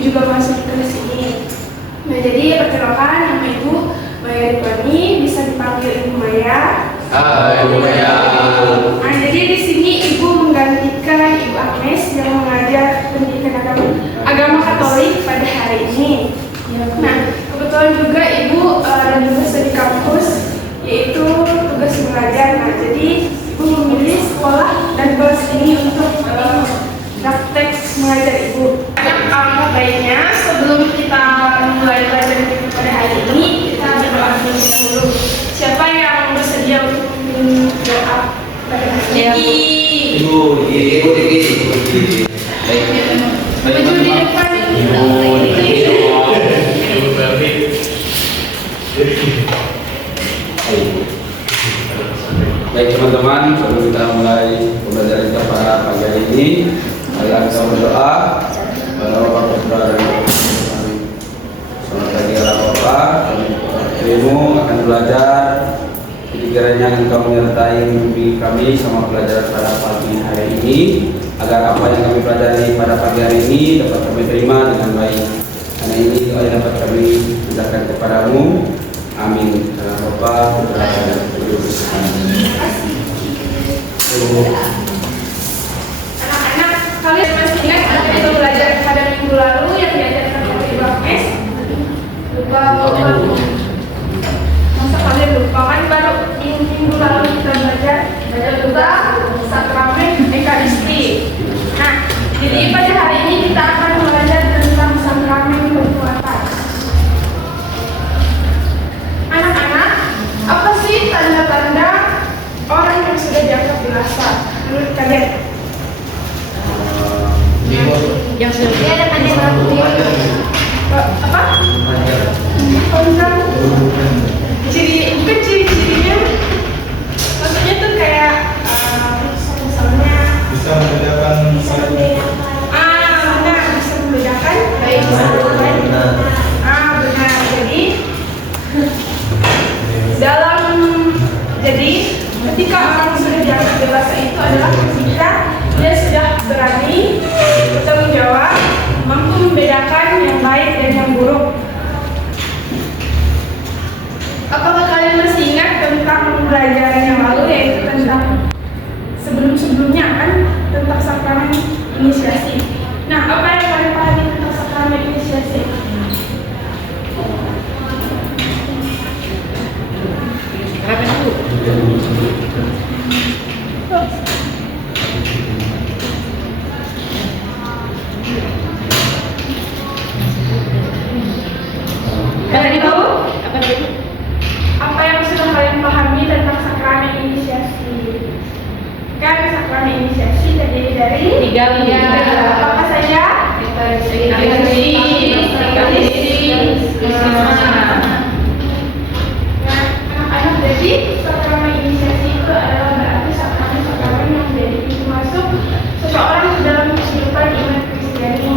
juga masuk ke sini. Nah, jadi perkenalkan, nama Ibu Maya Rifani, bisa dipanggil Ibu Maya. Ibu Maya. Nah, jadi di sini Ibu menggantikan Ibu Agnes yang mengajar pendidikan agama Katolik pada hari ini. Nah, kebetulan juga Ibu dan tugas di kampus, yaitu tugas mengajar. Nah, jadi Ibu memilih sekolah dan kelas ini untuk praktek mengajar Ibu. Baiknya sebelum kita mulai belajar pada hari ini, kita berdoa dulu. Siapa yang bersedia untuk doa pada hari ini? Ibu. Maju di depan. Baik teman-teman, sebelum kita mulai pembelajaran kita pada pagi hari ini, marilah kita berdoa. Selamat pagi Bapak, kami akan belajar. Jadi kiranya Engkau menyertai mimpi kami sama pelajaran pada pagi hari ini, agar apa yang kami pelajari pada pagi hari ini dapat kami terima dengan baik. Karena ini doa yang dapat kami berikan kepadamu. Amin. Karena Bapa, Putra, dan Roh Kudus. Amin. Anak-anak, kalian masih ingat apa itu belajar pada minggu lalu yang diajarkan oleh Ibu Agnes? Lupa. Masa kalian lupa? Kan baru minggu lalu kita belajar tentang sakramen Ekaristi. Nah, jadi pada hari ini kita akan belajar tentang sakramen penguatan. Anak-anak, apa sih tanda-tanda orang yang sudah dianggap dewasa menurut kalian? Yang sudah Ada apa? Panjang. Bukan ciri-cirinya. Maksudnya tuh kayak misalnya bisa membedakan benar, bisa membedakan baik sama lain. Benar. Jadi ketika orang sudah dianggap dewasa itu adalah ketika dia sudah berani bertanggung jawab, mampu membedakan yang baik dan yang buruk. Apakah kalian masih ingat tentang pembelajaran yang lalu, yaitu tentang sebelum-sebelumnya kan tentang sakramen inisiasi. Nah, apa yang kalian pahami tentang sakramen inisiasi? Kalian tahu? Apa yang sudah kalian pahami tentang sakramen inisiasi? Kan sakramen inisiasi terdiri dari tiga. Apa saja? Anak-anak, jadi sakramen inisiasi itu adalah berarti sakramen yang menjadi pintu masuk seseorang ke dalam kehidupan iman Kristiani.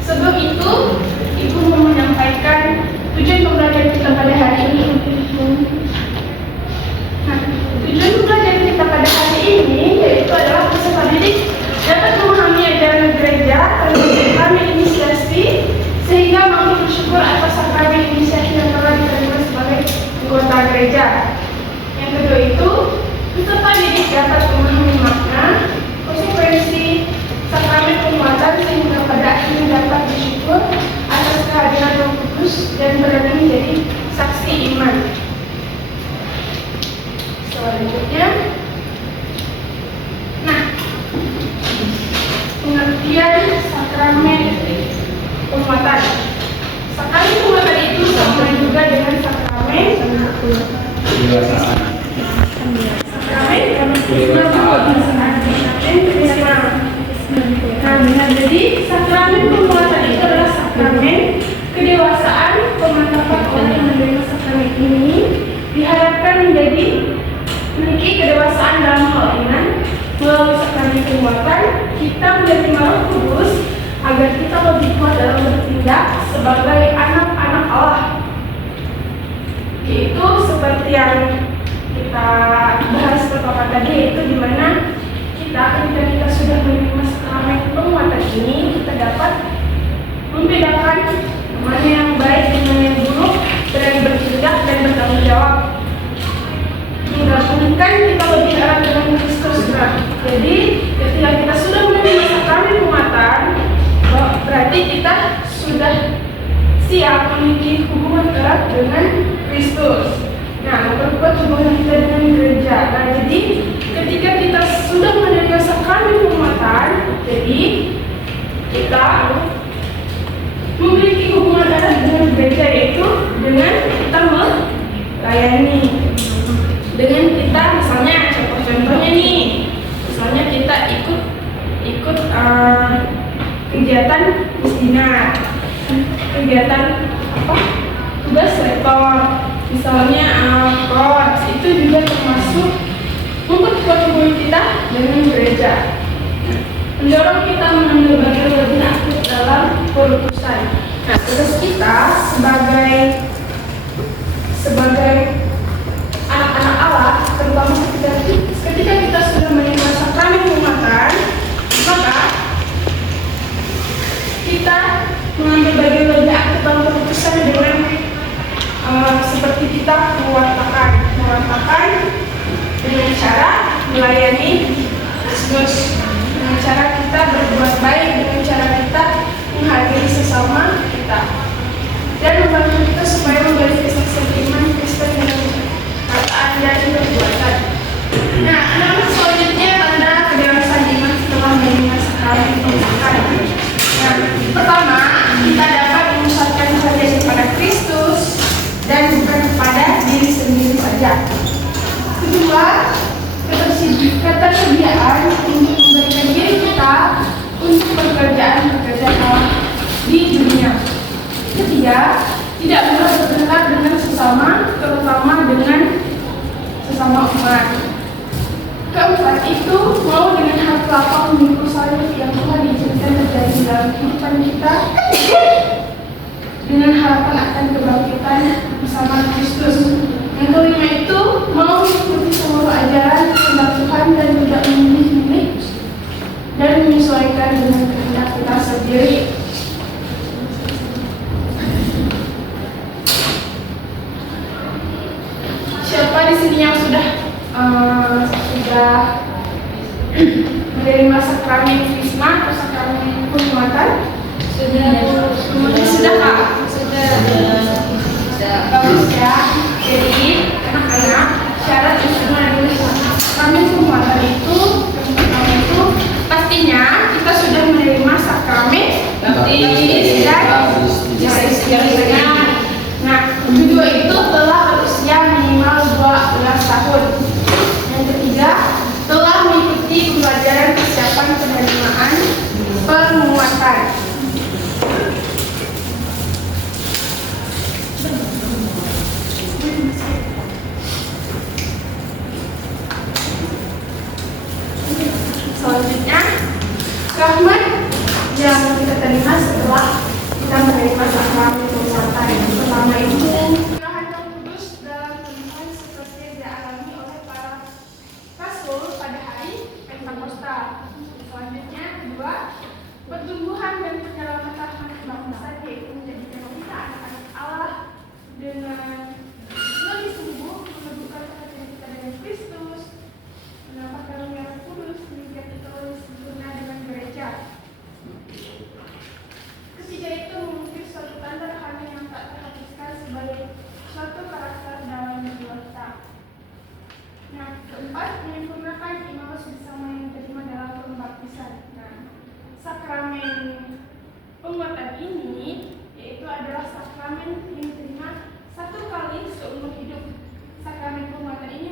Sebelum itu, Ibu mau menyampaikan tujuan pembelajaran kita pada hari ini. Nah, tujuan pembelajaran kita pada hari ini yaitu adalah peserta didik dapat memahami ajaran gereja tentang sakramen inisiasi sehingga mampu bersyukur atas sakramen inisiasi yang telah diterima sebagai anggota gereja. Yang kedua itu, peserta didik dapat memahami makna, konsekuensi sakramen penguatan sehingga pada akhirnya dapat bersyukur atas kehadiran Roh Kudus dan berani menjadi saksi iman. Selanjutnya, nah, pengertian sakramen penguatan. Sakramen penguatan itu sama juga dengan sakramen Nah, jadi sakramen penguatan itu adalah sakramen kedewasaan pemantapan orang yang menerima sakramen ini diharapkan memiliki kedewasaan dalam hal iman. Melalui sakramen penguatan kita menerima Roh Kudus agar kita lebih kuat dalam bertindak sebagai anak-anak Allah. Yaitu seperti yang kita bahas pertama tadi, yaitu dimana ketika kita sudah menerima sakramen penguatan ini, dapat membedakan mana yang baik dengan yang buruk, berani bertindak dan bertanggung jawab. Menggabungkan kita lebih erat dengan Kristus. Jadi ketika kita sudah menerima sakramen penguatan, berarti kita sudah siap memiliki hubungan erat dengan Kristus. Nah, memperkuat hubungan kita dengan gereja. Nah, jadi ketika kita sudah menerima sakramen penguatan, jadi kita memiliki hubungan erat dengan gereja, yaitu dengan kita melayani. Dengan kita misalnya contohnya nih, misalnya kita ikut kegiatan misdinar, kegiatan tugas rektor, misalnya PROS, itu juga termasuk memperkuat hubungan kita dengan gereja, mendorong kita mengambil bagian lebih aktif dalam perutusan. Nah, tugas kita sebagai anak-anak Allah, terutama ketika kita sudah menerima sakramen penguatan, maka kita mengambil bagian lebih aktif dalam perutusan dengan seperti kita mewartakan dengan cara melayani Kristus, dengan cara kita berbuat baik, dengan cara kita menghargai sesama kita, dan membantu kita supaya memberi kesaksian iman Kristen dengan perkataan dan perbuatan. Nah, anak-anak selanjutnya ada kedewasaan iman setelah menerima sakramen penguatan. Nah, pertama, kita dapat memusatkan perhatian kepada Kristus dan bukan kepada diri sendiri saja. Kedua, ketersediaan untuk memberikan diri kita untuk pekerjaan Allah di dunia. Ketiga, tidak boleh bertengkar dengan sesama, terutama dengan sesama umat. Keempat itu mau dengan hati lapang mengikuti salib yang telah diizinkan terjadi dalam kehidupan kita, dengan harapan akan kebangkitan bersama Kristus. Yang kelima itu mau mengikuti seluruh ajaran tentang Tuhan dan tidak memilih dan menyesuaikan dengan kehendak kita sendiri. Siapa di sini yang sudah menerima sakramen krisma atau sakramen penguatan? Sudah Kak? Sudah. Bagus ya. Jadi anak-anak, syarat untuk menerima sakramen penguatan itu, yang pertama itu pastinya kita sudah menerima sakramen baptis dan nah, kedua itu telah berusia minimal 12 tahun. Yang ketiga, telah mengikuti pembelajaran persiapan penerimaan penguatan. Selanjutnya, rahmat yang kita terima setelah kita menerima sakramen penguatan. Pertama itu curahan Roh Kudus dalam kehidupan seperti yang dialami oleh para rasul pada hari Pentakosta. Selanjutnya, kedua, pertumbuhan dan penyelamatan bangsa, yaitu menjadikan kita anak-anak Allah dengan lebih sungguh menunjukkan perhatian kita dengan Kristus, mendapat karunia Roh Kudus hingga kita lebih sempurna dengan gereja. Ketiga itu mengukir suatu tanda rohani yang tak terhapuskan sebagai suatu karakter dalam jiwa kita. Nah, keempat, menyempurnakan imamus bersama yang diterima dalam pembaptisan. Nah, sakramen penguatan ini yaitu adalah sakramen yang diterima satu kali seumur hidup. Sakramen penguatan ini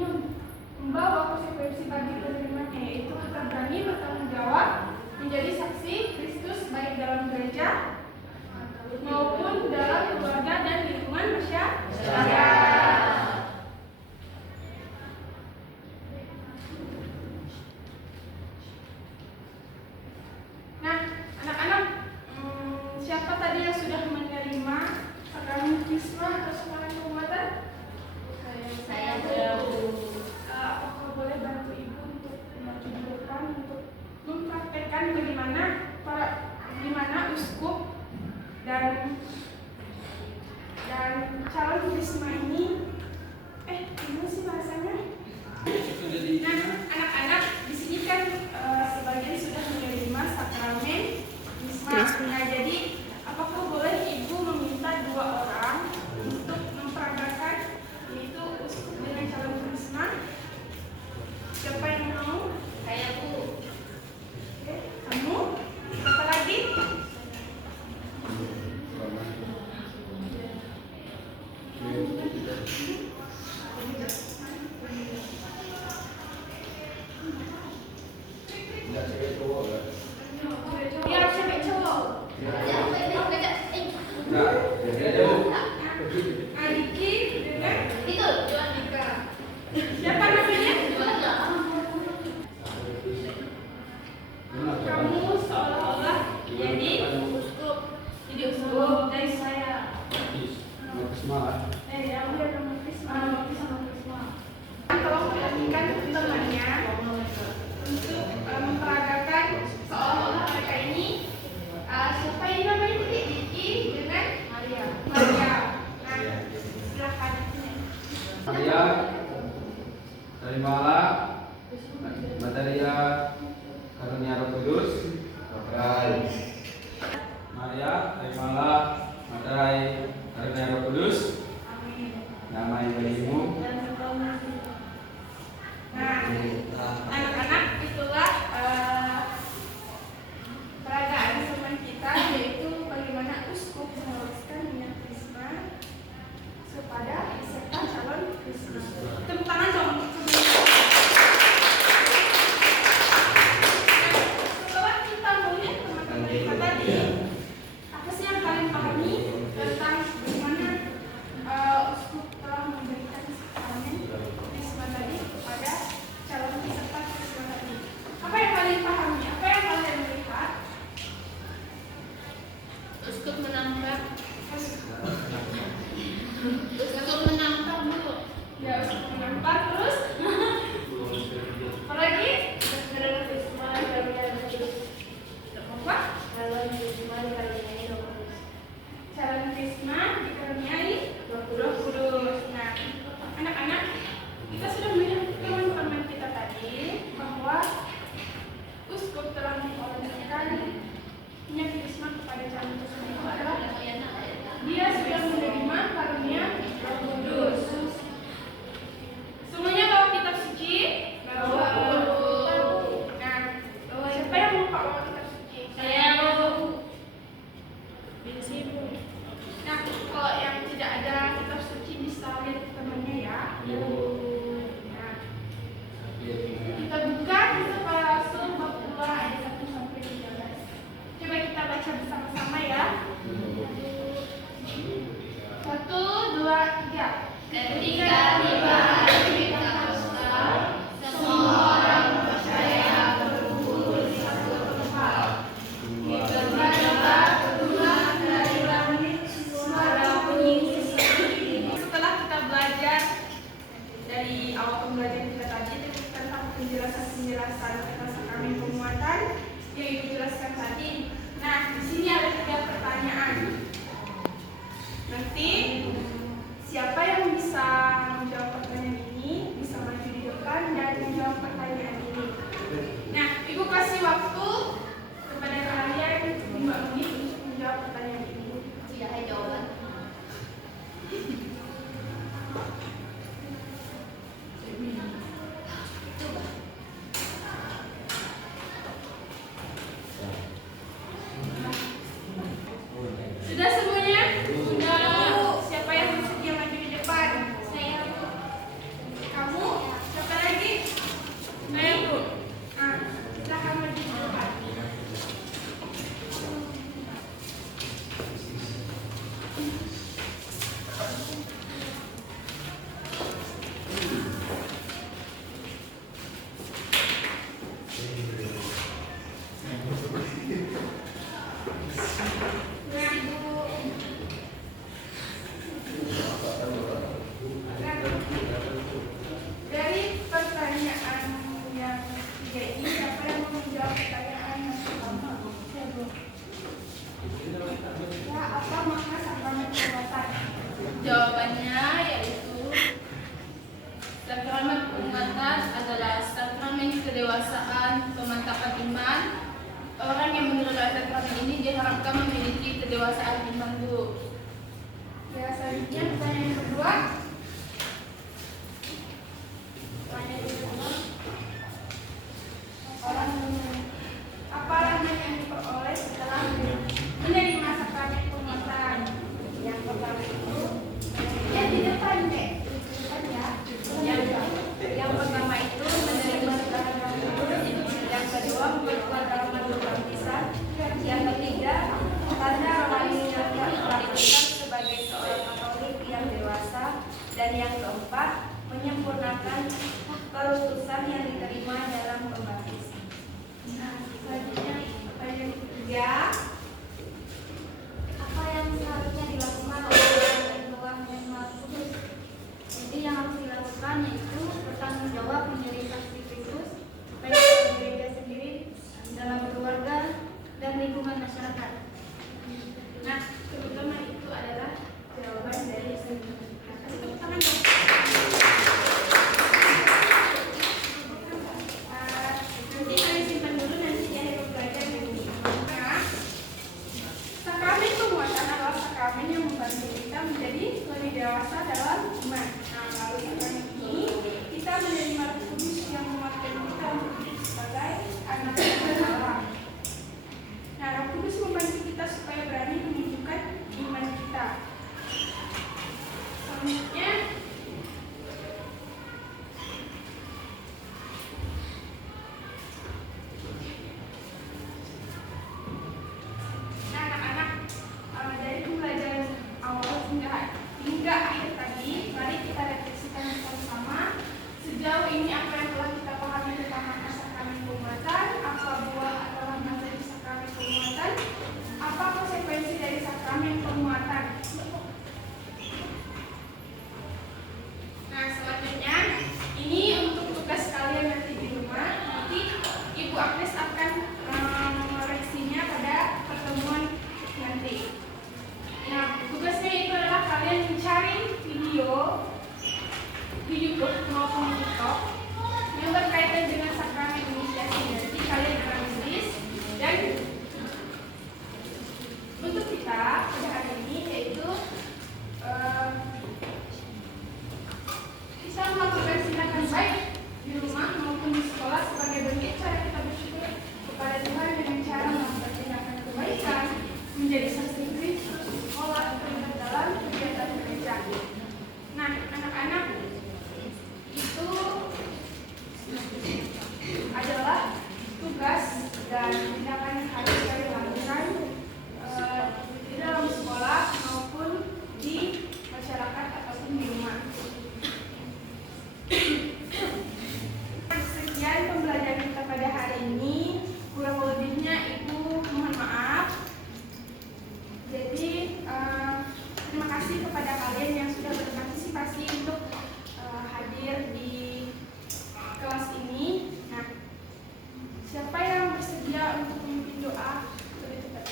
membawa konsekuensi bagi penerimanya, yaitu kita berani bertanggung jawab menjadi saksi Kristus baik dalam gereja maupun dalam keluarga dan lingkungan masyarakat. Nah, anak-anak, siapa tadi yang sudah menerima sakramen krisma atau sakramen penguatan? Saya tahu. Apakah boleh bantu ibu untuk menunjukkan, untuk mempraktekkan bagaimana Materia karunia Roh Kudus, Materai. Maria, terimalah materai karunia Roh Kudus. Damai bagimu. Nah, anak-anak, itulah peragaan teman kita, yaitu bagaimana uskup meneruskan minyak krisma kepada peserta calon krisma. Tepuk tangan dong. Setelah kita melihat teman-teman kita tadi, apa sih yang kalian pahami tentang bagaimana uskup telah memberikan sakramen krisma tadi kepada calon peserta krisma tadi? Apa yang kalian pahami? Apa yang kalian lihat? Uskup menampak. Uskup menampak Bu. Ya, uskup menampak, terus apalagi? Calon krisma karunia Roh Kudus. Apa? Calon krisma dikaruniai Roh Kudus. Calon krisma dikaruniai Roh Kudus. Nah, anak-anak, kita sudah melihat teman-teman kita tadi bahwa uskup telah mengolah minyak krisma kepada calon tersebut adalah dia sudah menerima karunia Roh Kudus. Semuanya bawa kitab suci? Bawa. Nah, siapa yang mau bawa kitab suci? Saya Bu. Bisi Bu. Nah, kalau yang tidak ada kitab suci bisa lihat temannya ya. Nah, kita buka kisah para rasul bab 2 ayat 1 sampai 13. Coba kita baca bersama-sama ya. 1, 2, 3. Ketika tiba hari Pentakosta, semua orang percaya berkumpul di satu tempat. Tiba-tiba turunlah dari langit suara bunyi seperti Setelah kita belajar dari awal pembelajaran kita tadi tentang penjelasan tentang sakramen penguatan yang Ibu jelaskan tadi. Nah, di sini ada 3 pertanyaan. Nanti siapa yang bisa menjawab pertanyaan ini bisa maju di depan dan menjawab pertanyaan ini. Nah, Ibu kasih waktu kepada kalian 5 menit untuk menjawab pertanyaan ini. tidak ada jawaban. Sudah semuanya? Sudah. Siapa yang bersedia maju di depan? Saya Bu. Kamu? Siapa lagi? Saya Bu. Nah, silahkan maju di depan. Nah, dari pertanyaan yang 3 ini, siapa yang mau menjawab pertanyaan yang pertama? Ya, apa makna sakramen penguatan? Jawabannya yaitu sakramen penguatan adalah sakramen kedewasaan, pemantapan iman. Orang yang menerima sakramen ini diharapkan memiliki kedewasaan iman Bu. Ya, selanjutnya pertanyaan yang kedua. Apalah yang diperoleh setelah menerima sakramen penguatan? Yang pertama itu, ya di depan deh, di depan ya. Yang pertama itu menerima sakramen kudus, yang kedua memperkuat dalam baptisan, yang ketiga tanda rohani yang dilakukan sebagai seorang Katolik yang dewasa, dan yang keempat menyempurnakan kerusuhan yang diterima dalam pembaptisan. Nah, selanjutnya pertanyaan ketiga. Apa yang seharusnya dilakukan oleh orang tua menerima kudus? Jadi yang harus dilakukan yaitu bertanggung jawab menjadi saksi Kristus baik di gereja sendiri, dalam keluarga dan lingkungan masyarakat. Nah, terutama itu adalah jawaban dari sendiri. Kasih tepuk tangan dong. dan tindakan yang harus kami lakukan di dalam sekolah maupun di masyarakat ataupun di rumah. Sekian pembelajaran kita pada hari ini. Kurang lebihnya Ibu mohon maaf. Jadi terima kasih kepada kalian yang sudah berpartisipasi untuk hadir di kelas ini. Nah, siapa yang bersedia untuk memimpin doa lebih cepat?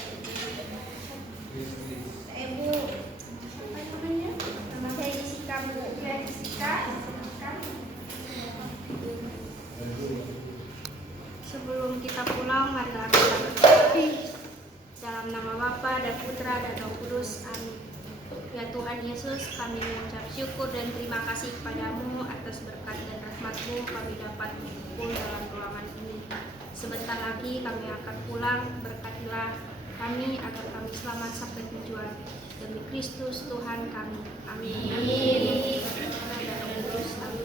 Ibu, apa namanya? Nama saya Jessica, Bu. Ya, Jessica. Silakan. Sebelum kita pulang, marilah kita berdoa. Dalam nama Bapa dan Putra dan Roh Kudus. Amin. Ya Tuhan Yesus, kami mengucap syukur dan terima kasih kepadamu atas berkat dan rahmat-Mu kami dapat berkumpul dalam ruangan ini. Sebentar lagi kami akan pulang, berkatilah kami agar kami selamat sampai tujuan. Demi Kristus Tuhan kami. Amin. Amin. Dan Roh Kudus. Amin.